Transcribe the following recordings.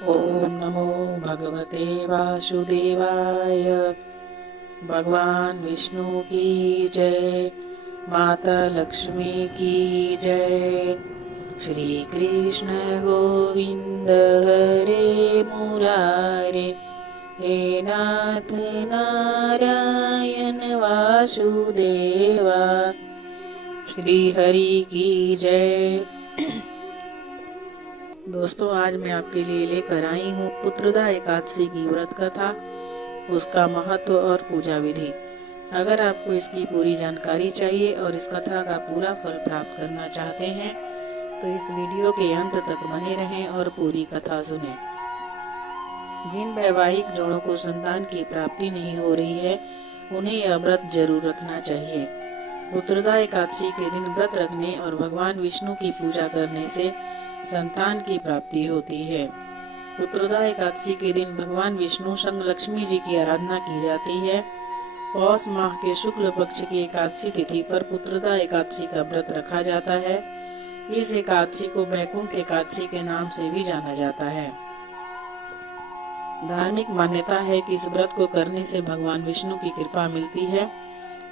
ओम नमो भगवते वासुदेवाय। भगवान विष्णु की जय, माता लक्ष्मी की जय। श्री कृष्ण गोविंद हरे मुरारे, हे नाथ नारायण वासुदेवा। श्री हरि की जय। दोस्तों, आज मैं आपके लिए लेकर आई हूँ पुत्रदा एकादशी की व्रत कथा, उसका महत्व और पूजा विधि। अगर आपको इसकी पूरी जानकारी चाहिए और इस कथा का पूरा फल प्राप्त करना चाहते हैं तो इस वीडियो के अंत तक बने रहें और पूरी कथा सुनें। जिन वैवाहिक जोड़ों को संतान की प्राप्ति नहीं हो रही है, उन्हें यह व्रत जरूर रखना चाहिए। पुत्रदा एकादशी के दिन व्रत रखने और भगवान विष्णु की पूजा करने से संतान की प्राप्ति होती है। पुत्रदा एकादशी के दिन भगवान विष्णु संग लक्ष्मी जी की आराधना की जाती है। पौष माह के शुक्ल पक्ष की एकादशी तिथि पर पुत्रदा एकादशी का व्रत रखा जाता है। इस एकादशी को वैकुंठ एकादशी के नाम से भी जाना जाता है। धार्मिक मान्यता है कि इस व्रत को करने से भगवान विष्णु की कृपा मिलती है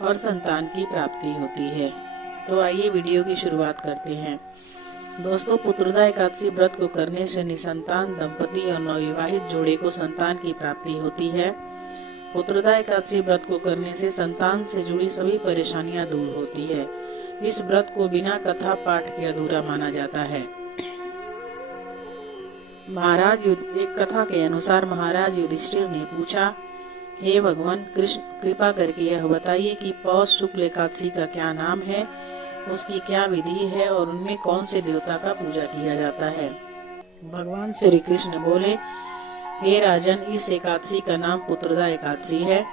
और संतान की प्राप्ति होती है। तो आइए वीडियो की शुरुआत करते हैं। दोस्तों, पुत्रदा एकादशी व्रत को करने से निसंतान दंपति और नवविवाहित जोड़े को संतान की प्राप्ति होती है। पुत्रदा एकादशी व्रत को करने से संतान से जुड़ी सभी परेशानियां दूर होती है। इस व्रत को बिना कथा पाठ के अधूरा माना जाता है। एक कथा के अनुसार महाराज युधिष्ठिर ने पूछा, हे भगवान कृष्ण, कृपा करके यह बताइए कि पौष शुक्ल एकादशी का क्या नाम है, उसकी क्या विधि है और उनमें कौन से देवता का पूजा किया जाता है। भगवान श्री कृष्ण बोले, हे राजन, इस एकादशी का नाम पुत्रदा एकादशी है।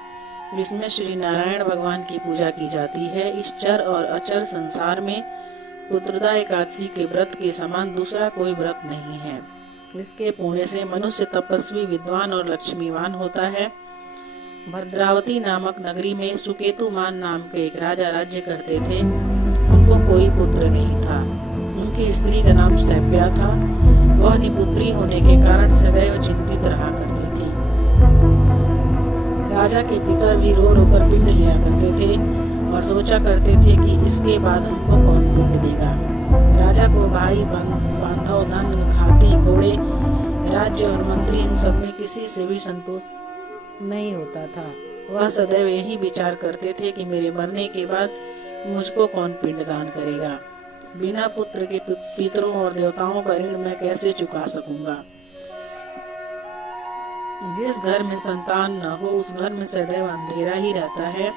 इसमें श्री नारायण भगवान की पूजा की जाती है। इस चर और अचर संसार में पुत्रदा एकादशी के व्रत के समान दूसरा कोई व्रत नहीं है। इसके पुण्य से मनुष्य तपस्वी, विद्वान और लक्ष्मीवान होता है। भद्रावती नामक नगरी में सुकेतुमान नाम के एक राजा राज्य करते थे। उनको कोई पुत्र नहीं था। उनकी स्त्री का नाम सैव्या था। वह निपुत्री होने के कारण सदैव चिंतित रहा करती थी। राजा के पितर भी रो रो कर पिंड लिया करते थे और सोचा करते थे कि इसके बाद हमको कौन पिंड देगा। राजा को भाई, बांधव, धन, हाथी, घोड़े, राज्य और मंत्री, इन सब में किसी से भी संतोष नहीं होता था। वह सदैव यही विचार करते थे कि मेरे मरने के बाद मुझको कौन पिंडदान करेगा। बिना पुत्र के पितरों और देवताओं का ऋण मैं कैसे चुका सकूंगा। जिस घर में संतान न हो उस घर में सदैव अंधेरा ही रहता है।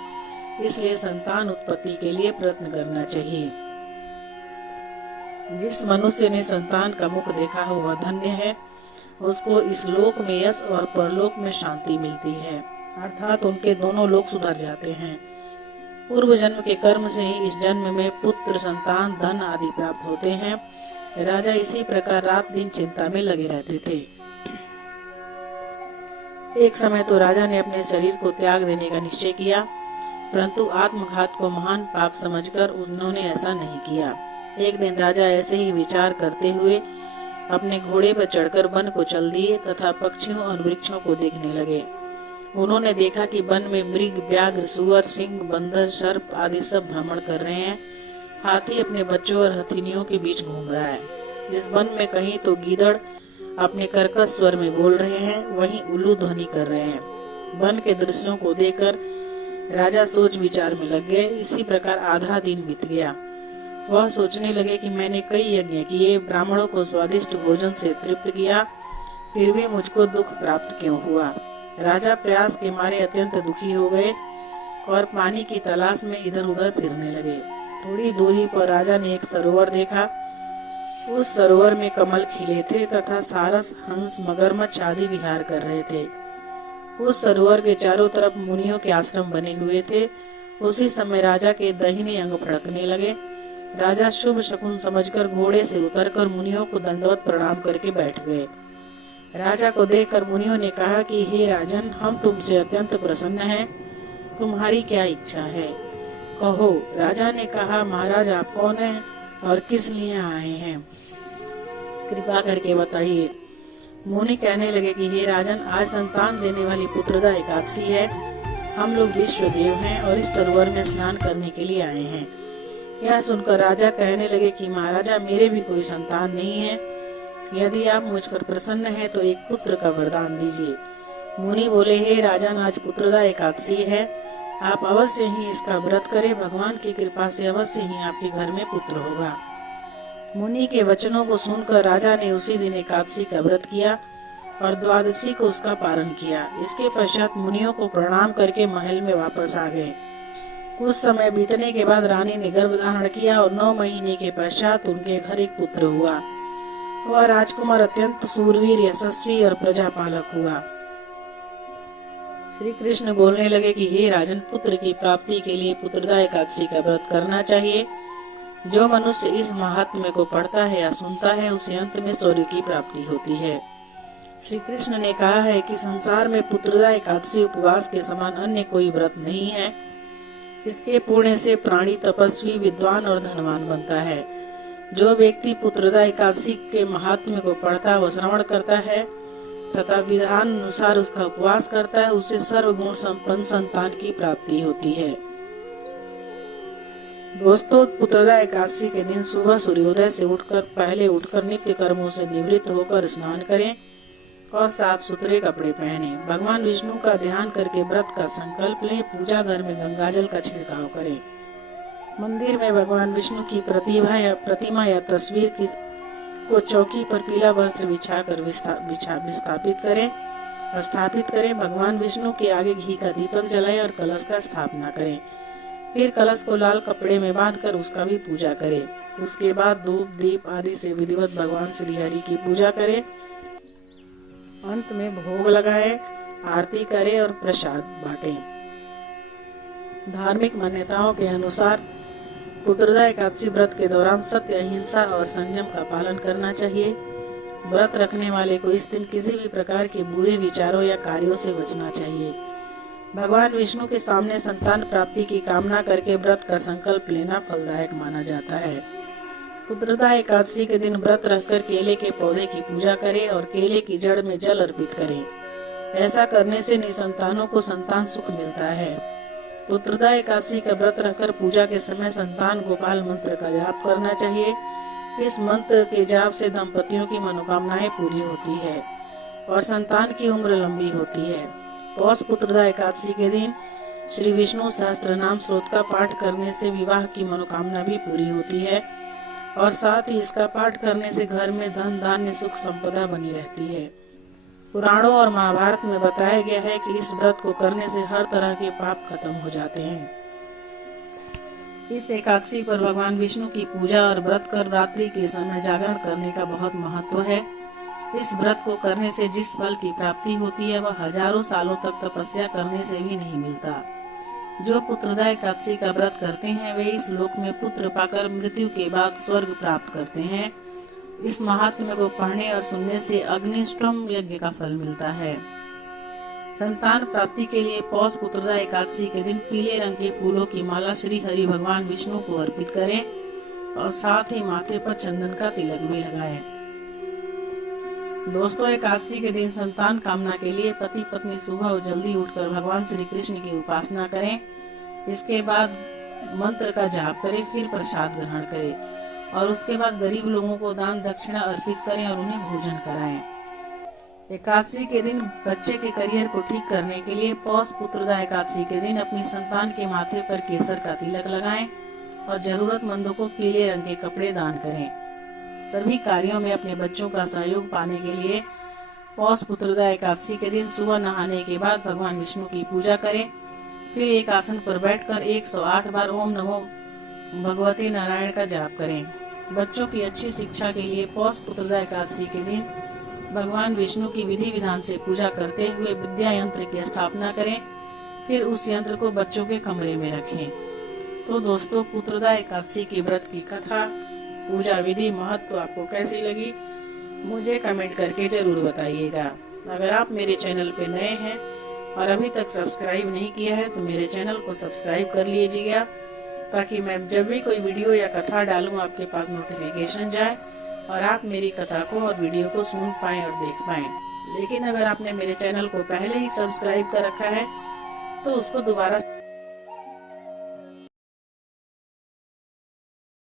इसलिए संतान उत्पत्ति के लिए प्रयत्न करना चाहिए। जिस मनुष्य ने संतान का मुख देखा हो वह धन्य है। उसको इस लोक में यश और परलोक में शांति मिलती है, अर्थात उनके दोनों लोक सुधर जाते हैं। पूर्व जन्म के कर्म से ही इस जन्म में पुत्र, संतान, धन आदि प्राप्त होते हैं। राजा इसी प्रकार रात दिन चिंता में लगे रहते थे। एक समय तो राजा ने अपने शरीर को त्याग देने का निश्चय किया, परंतु आत्मघात को महान पाप समझकर उन्होंने ऐसा नहीं किया। एक दिन राजा ऐसे ही विचार करते हुए अपने घोड़े पर चढ़कर वन को चल दिए तथा पक्षियों और वृक्षों को देखने लगे। उन्होंने देखा कि वन में मृग, व्याघ्र, सुअर, सिंह, बंदर, सर्प आदि सब भ्रमण कर रहे हैं। हाथी अपने बच्चों और हथिनियों के बीच घूम रहा है। इस वन में कहीं तो गीदड़ अपने कर्कश स्वर में बोल रहे हैं, वहीं उल्लू ध्वनि कर रहे हैं। वन के दृश्यों को देखकर राजा सोच विचार में लग गए। इसी प्रकार आधा दिन बीत गया। वह सोचने लगे कि मैंने कई यज्ञ किए, ब्राह्मणों को स्वादिष्ट भोजन से तृप्त किया, फिर भी मुझको दुख प्राप्त क्यों हुआ। राजा प्रयास के मारे अत्यंत दुखी हो गए और पानी की तलाश में इधर उधर फिरने लगे। थोड़ी दूरी पर राजा ने एक सरोवर देखा। उस सरोवर में कमल खिले थे तथा सारस, हंस, मगरमच्छ आदि विहार कर रहे थे। उस सरोवर के चारों तरफ मुनियों के आश्रम बने हुए थे। उसी समय राजा के दाहिने अंग फड़कने लगे। राजा शुभ शकुन समझकर घोड़े से उतरकर मुनियों को दंडवत प्रणाम करके बैठ गए। राजा को देखकर मुनियों ने कहा कि हे राजन, हम तुमसे अत्यंत प्रसन्न हैं। तुम्हारी क्या इच्छा है, कहो। राजा ने कहा, महाराज आप कौन हैं और किस लिए आए हैं, कृपा करके बताइए। मुनि कहने लगे कि हे राजन, आज संतान देने वाली पुत्रदा एकादशी है। हम लोग विश्व देव हैं और इस सरोवर में स्नान करने के लिए आए हैं। यह सुनकर राजा कहने लगे कि महाराजा, मेरे भी कोई संतान नहीं है। यदि आप मुझ पर प्रसन्न हैं तो एक पुत्र का वरदान दीजिए। मुनि बोले, हे राजन, आज पुत्रदा एकादशी है, आप अवश्य ही इसका व्रत करें। भगवान की कृपा से अवश्य ही आपके घर में पुत्र होगा। मुनि के वचनों को सुनकर राजा ने उसी दिन एकादशी का व्रत किया और द्वादशी को उसका पारण किया। इसके पश्चात मुनियों को प्रणाम करके महल में वापस आ गए। कुछ समय बीतने के बाद रानी ने गर्भ धारण किया और 9 महीने के पश्चात उनके घर एक पुत्र हुआ। वह राजकुमार अत्यंत सूरवीर, यशस्वी और प्रजापालक हुआ। श्री कृष्ण बोलने लगे कि हे राजन, पुत्र की प्राप्ति के लिए पुत्रदा एकादशी का व्रत करना चाहिए। जो मनुष्य इस महात्म्य को पढ़ता है या सुनता है, उसे अंत में स्वर्ग की प्राप्ति होती है। श्री कृष्ण ने कहा है कि संसार में पुत्रदा एकादशी उपवास के समान अन्य कोई व्रत नहीं है। इसके पुण्य से प्राणी तपस्वी, विद्वान और धनवान बनता है। जो व्यक्ति पुत्रदा एकादशी के महात्म्य को पढ़ता व श्रवण करता है तथा विधान अनुसार उसका उपवास करता है, उसे सर्वगुण संपन्न संतान की प्राप्ति होती है। दोस्तों, पुत्रदा एकादशी के दिन सुबह सूर्योदय से पहले उठकर नित्य कर्मों से निवृत्त होकर स्नान करें और साफ सुथरे कपड़े पहने। भगवान विष्णु का ध्यान करके व्रत का संकल्प लें। पूजा घर में गंगाजल का छिड़काव करें। मंदिर में भगवान विष्णु की प्रतिमा या तस्वीर को चौकी पर पीला वस्त्र बिछाकर स्थापित करें। भगवान विष्णु के आगे घी का दीपक जलाएं और कलश का स्थापना करें। फिर कलश को लाल कपड़े में बांधकर उसका भी पूजा करें। उसके बाद धूप, दीप आदि से विधिवत भगवान श्री हरि की पूजा करें। अंत में भोग लगाएं, आरती करें और प्रसाद बांटें। धार्मिक मान्यताओं के अनुसार पुत्रदा एकादशी व्रत के दौरान सत्य, अहिंसा और संयम का पालन करना चाहिए। व्रत रखने वाले को इस दिन किसी भी प्रकार के बुरे विचारों या कार्यों से बचना चाहिए। भगवान विष्णु के सामने संतान प्राप्ति की कामना करके व्रत का संकल्प लेना फलदायक माना जाता है। पुत्रदा एकादशी के दिन व्रत रखकर केले के पौधे की पूजा करें और केले की जड़ में जल अर्पित करें। ऐसा करने से निसंतानों को संतान सुख मिलता है। पुत्रदा एकादशी का व्रत रखकर पूजा के समय संतान गोपाल मंत्र का जाप करना चाहिए। इस मंत्र के जाप से दंपतियों की मनोकामनाएं पूरी होती है और संतान की उम्र लंबी होती है। पौष पुत्रदा एकादशी के दिन श्री विष्णु सहस्त्र नाम स्रोत का पाठ करने से विवाह की मनोकामना भी पूरी होती है और साथ ही इसका पाठ करने से घर में धन, धान्य, सुख, संपदा बनी रहती है। पुराणों और महाभारत में बताया गया है कि इस व्रत को करने से हर तरह के पाप खत्म हो जाते हैं। इस एकादशी पर भगवान विष्णु की पूजा और व्रत कर रात्रि के समय जागरण करने का बहुत महत्व है। इस व्रत को करने से जिस फल की प्राप्ति होती है वह हजारों सालों तक तपस्या करने से भी नहीं मिलता। जो पुत्रदा एकादशी का व्रत करते हैं वे इस लोक में पुत्र पाकर मृत्यु के बाद स्वर्ग प्राप्त करते हैं। इस महात्म्य को पढ़ने और सुनने से अग्निष्टोम यज्ञ का फल मिलता है। संतान प्राप्ति के लिए पौष पुत्रदा एकादशी के दिन पीले रंग के फूलों की माला श्री हरि भगवान विष्णु को अर्पित करें और साथ ही माथे पर चंदन का तिलक भी लगाएं। दोस्तों, एकादशी के दिन संतान कामना के लिए पति पत्नी सुबह जल्दी उठकर भगवान श्री कृष्ण की उपासना करें। इसके बाद मंत्र का जाप करें, फिर प्रसाद ग्रहण करें और उसके बाद गरीब लोगों को दान दक्षिणा अर्पित करें और उन्हें भोजन कराएं। एकादशी के दिन बच्चे के करियर को ठीक करने के लिए पौष पुत्रदा एकादशी के दिन अपनी संतान के माथे पर केसर का तिलक लगाएं और जरूरतमंदों को पीले रंग के कपड़े दान करें। सभी कार्यों में अपने बच्चों का सहयोग पाने के लिए पौष पुत्रदा एकादशी के दिन सुबह नहाने के बाद भगवान विष्णु की पूजा करें। फिर एक आसन पर बैठकर 108 बार ओम नमो भगवती नारायण का जाप करें। बच्चों की अच्छी शिक्षा के लिए पौष पुत्रदा एकादशी के दिन भगवान विष्णु की विधि विधान से पूजा करते हुए विद्या यंत्र की स्थापना करें। फिर उस यंत्र को बच्चों के कमरे में रखें। तो दोस्तों, पुत्रदा एकादशी की व्रत की कथा, पूजा विधि, महत्व आपको कैसी लगी मुझे कमेंट करके जरूर बताइएगा। अगर आप मेरे चैनल पे नए हैं और अभी तक सब्सक्राइब नहीं किया है तो मेरे चैनल को सब्सक्राइब कर लीजिएगा ताकि मैं जब भी कोई वीडियो या कथा डालूं आपके पास नोटिफिकेशन जाए और आप मेरी कथा को और वीडियो को सुन पाएं और देख पाएं। लेकिन अगर आपने मेरे चैनल को पहले ही सब्सक्राइब कर रखा है तो उसको दोबारा